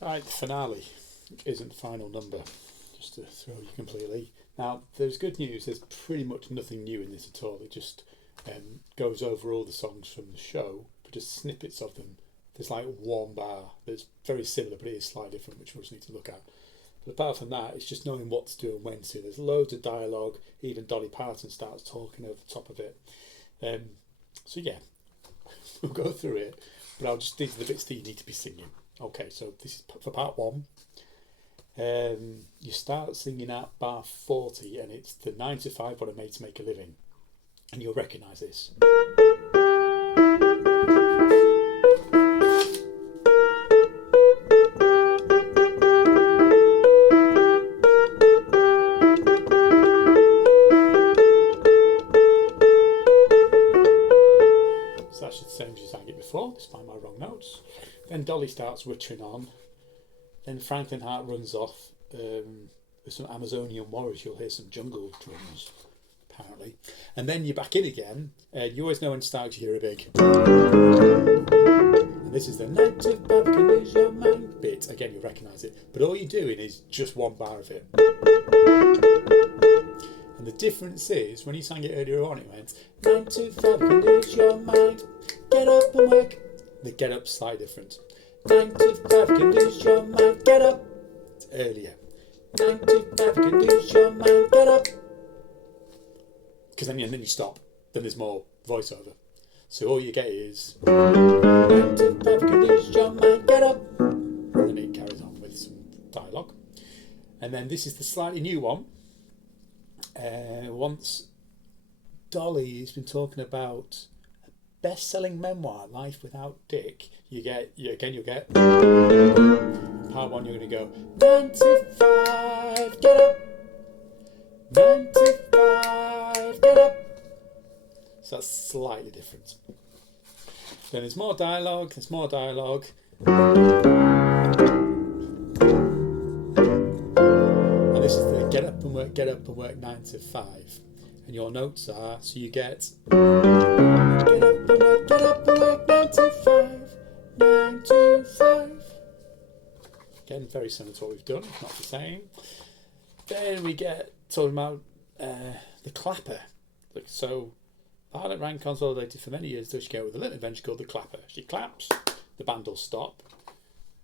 Right, the finale isn't the final number, just to throw you completely. Now, there's good news, there's pretty much nothing new in this at all. It just goes over all the songs from the show, but just snippets of them. There's like one bar that's very similar, but it is slightly different, which we'll just need to look at. But apart from that, it's just knowing what to do and when to. There's loads of dialogue, even Dolly Parton starts talking over the top of it. So yeah, we'll go through it, but I'll just these are the bits that you need to be singing. Okay, so this is for part one. You start singing at bar 40, and it's the 9 to 5 what I made to make a living, and you'll recognise this. So that's the same as you sang it before. Just find my wrong notes. Then Dolly starts wittering on. Then Franklin Hart runs off. With some Amazonian warriors, you'll hear some jungle drums, apparently. And then you're back in again. You always know when to start, you hear a big. And this is the 9 to 5 can lose your mind bit. Again, you'll recognise it. But all you're doing is just one bar of it. And the difference is, when you sang it earlier on, it went 9 to 5 can lose your mind. Get up and work. The get up's slightly different. 9 to 5 can lose your mind. Get up. It's earlier. 9 to 5 can lose your mind. Get up. Because then you stop. Then there's more voiceover. So all you get is 9 to 5 can lose your mind. Get up. And then it carries on with some dialogue. And then this is the slightly new one. Once Dolly has been talking about a best-selling memoir, Life Without Dick, you'll get part one. You're going to go 9 to 5, get up. 9 to 5, get up. So that's slightly different. Then there's more dialogue. And this is the get up and work 9 to 5. And your notes are, so you get get up and work 9 to 5, 9 to 5. Again, very similar to what we've done, not the same. Then we get talking about the clapper. So Violet Ryan consolidated for many years till she came with a little invention called the clapper. She claps, the band will stop.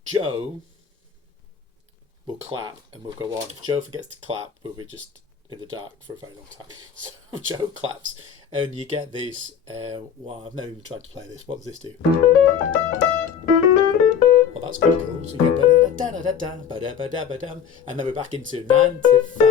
Joe will clap and we'll go on. If Joe forgets to clap, we'll be just in the dark for a very long time. So Joe claps and you get this, wow, I've never even tried to play this. What does this do? Well, that's quite cool. So you get and then we're back into 9 to 5.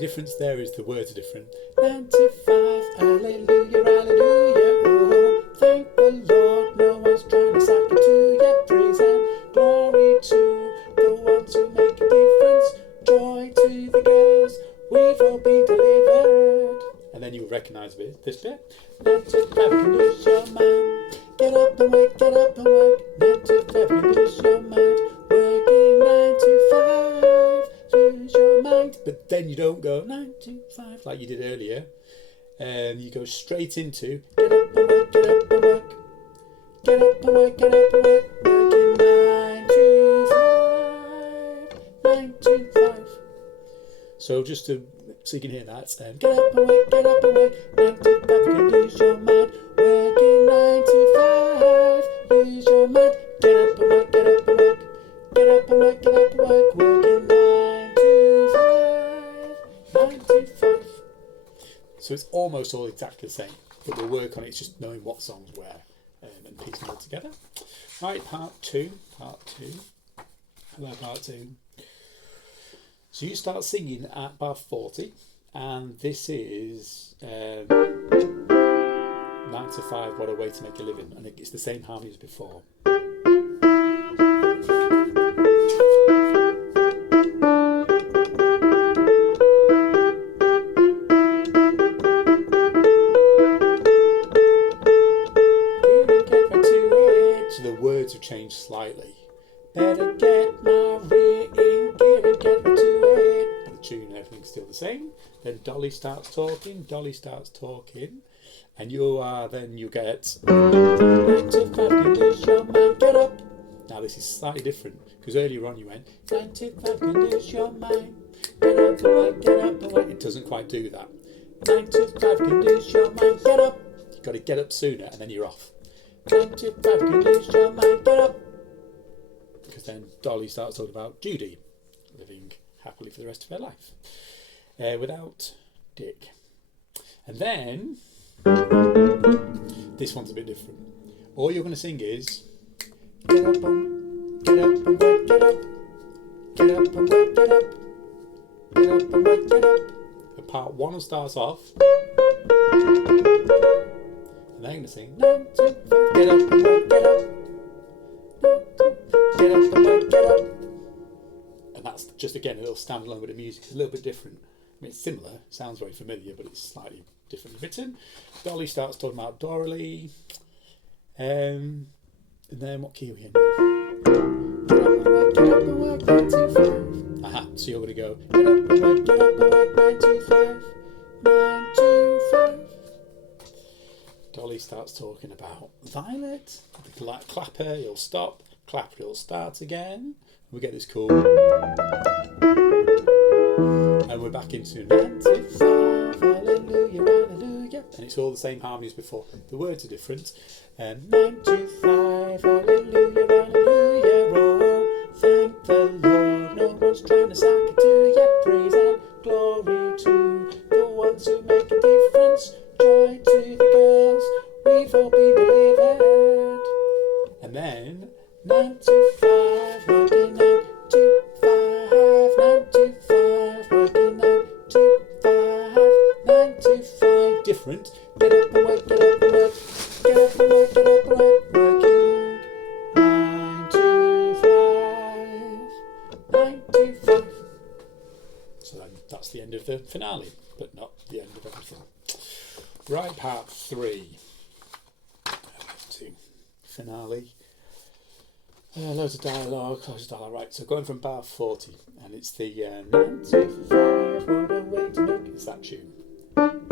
Difference there is the words are different. 9 to 5, hallelujah, hallelujah, oh, thank the Lord, no one's trying to suck it to you, praise and glory to the ones who make a difference, joy to the girls, we've all been delivered. And then you'll recognise this bit. 9 to 5 can lose your mind, get up and work, 9 to 5 can lose your mind, working 9 to 5. Lose your mind, but then you don't go 9 to 5 like you did earlier. You go straight into get up and work, working 9 to 5. So just so you can hear that, get up and work, 9 to 5 can lose your mind, working 9 to 5, lose your mind, get up and work, working 9 to 5. So it's almost all exactly the same, but we'll work on it. It's just knowing what songs where and piecing them all together. Right, part two. Hello, part two. So you start singing at bar 40, and this is 9 to 5, what a way to make a living, and it's the same harmony as before. So the words have changed slightly. Better get my rear everything's still the same. Then Dolly starts talking, and you get 9 to 5, can lose your mind, get up. Now this is slightly different, because earlier on you went 9 to 5, can lose your mind, get up and work, get up and work. It doesn't quite do that. 9 to 5, can lose your mind, get up. You've got to get up sooner and then you're off. 9 to 5, can lose your mind, get up. Because then Dolly starts talking about Judy living happily for the rest of her life without Dick. And then this one's a bit different. All you're going to sing is get up and work, get up. Get up and work, get up. Get up and work, get up. The part 1 starts off. And then I'm going to sing 9 to 5, get up and work, get up. Get up and work, get up. And that's just again a little standalone bit of music. It's a little bit different. I mean, it's similar, sounds very familiar, but it's slightly differently written. Dolly starts talking about Doralee. And then what key are we in now? Get up and work, get up and work, 9 to 5. Aha, so you're going to go get up and work, get up and work, 9 to 5. 9 to 5. Dolly starts talking about Violet. The clapper, he'll stop. Clapper, he'll start again. We get this cool. And we're back into 9 to 5. Hallelujah, hallelujah. And it's all the same harmony as before. The words are different. 9 to 5. Hallelujah, hallelujah. Oh, thank the Lord. No one's trying to sack it to you. Praise and glory to the ones who make a difference. Joy to the girls, we've all been delivered. And then 9 to 5, working 9 to 5, 9 to 5, working 9 to 5, 9 to 5. Different. Get up and work, get up and work, get up and work, get up and work, working 9 to 5, 9 to 5. So then that's the end of the finale, but not the end of everything. Right, part 3. Finale. Loads of dialogue, Right, so going from bar 40, and it's the 9 to 5, what a way to make it. It's that tune. Of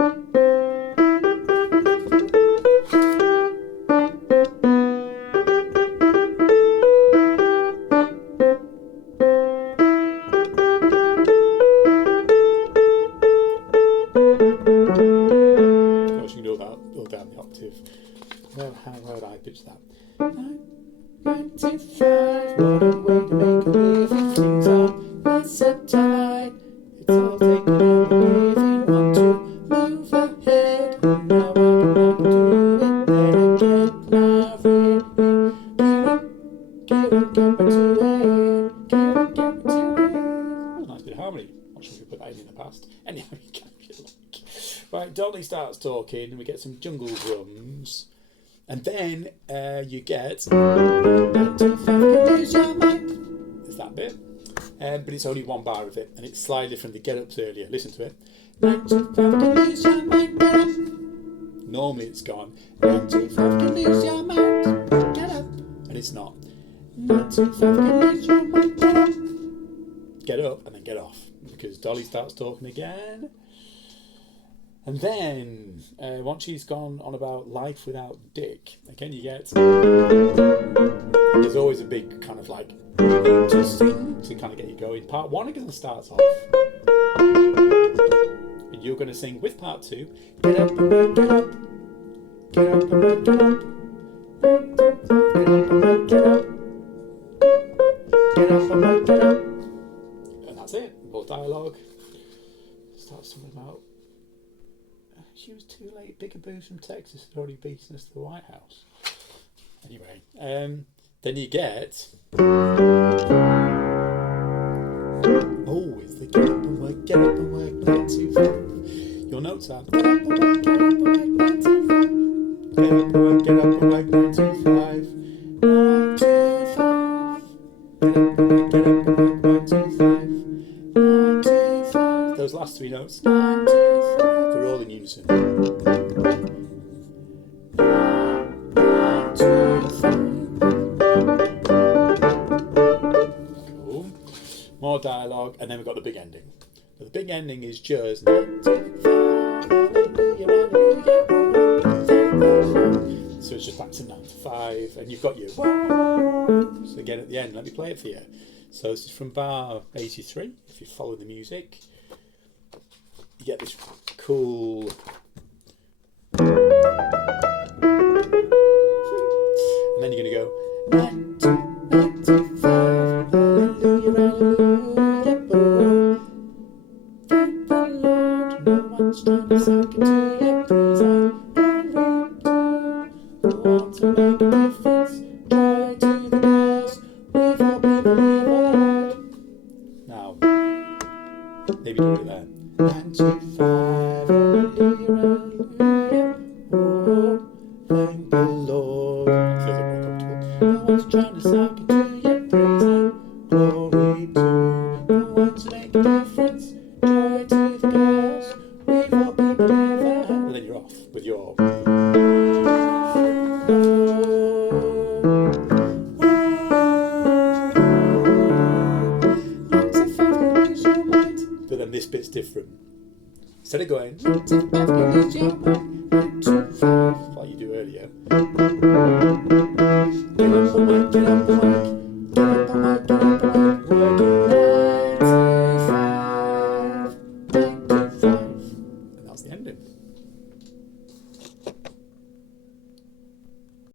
course, you know that all down the octave. How would I pitch that? 9 to 5, what a way to make a living. Things are nice and tight. It's all taken out of giving. Want to move ahead. And now I can do it. Then again, now really. Get back to it. Get back to it. Nice bit of harmony. Not sure if we put that in the past. Anyhow, you can if you like. Right, Dolly starts talking, and we get some jungle drums. And then you get 9 to 5, can lose your mind. There's that bit. But it's only one bar of it, and it's slightly different. The get ups earlier. Listen to it. 9 to 5, can lose your mind. Get up. Normally it's gone 9 to 5, can lose your mind. Get up. And it's not 9 to 5, can lose your mind. Get up. Get up and then get off, because Dolly starts talking again. And then, once she's gone on about life without Dick, again you get, there's always a big kind of like, to sing, to kind of get you going. Part 1 again starts off, and you're going to sing with part 2, get up and work, get up, get up and work, get up, get up and work, get up, get up and work, get up. And that's it, more dialogue. Starts talking about, she was too late. Bigger boos from Texas had already beaten us to the White House. Anyway, then you get. Oh, it's the get up and work, 9 to 5. Your notes are get up and work, 9 to 5. Get up and work, 9 to 5. 9 to 5. Get up and work, 9 to 5. 9 to 5. Those last 3 notes. 9 to 5. They're all in unison. 9 to 5. Cool. More dialogue, and then we've got the big ending. But the big ending is just 95, hallelujah, hallelujah, oh, thank the Lord. So it's just back to 95, and you've got your whoa. So again at the end, let me play it for you. So this is from bar 83. If you follow the music, you get this cool. And then you're going to go 95, hallelujah, hallelujah, oh, thank the Lord, no one's trying to suck it to you, praise and glory to the one to make a difference, joy to the girls, we've all been delivered. Now, maybe do it there. 95, hallelujah, hallelujah, oh, thank the Lord. That feels a bit more comfortable. No one's trying to suck it to you, praise and glory to the ones who make a difference, joy to the girls, we've all been delivered. And then you're off with your but then this bit's different. Instead of going 95, like you do earlier, get up on my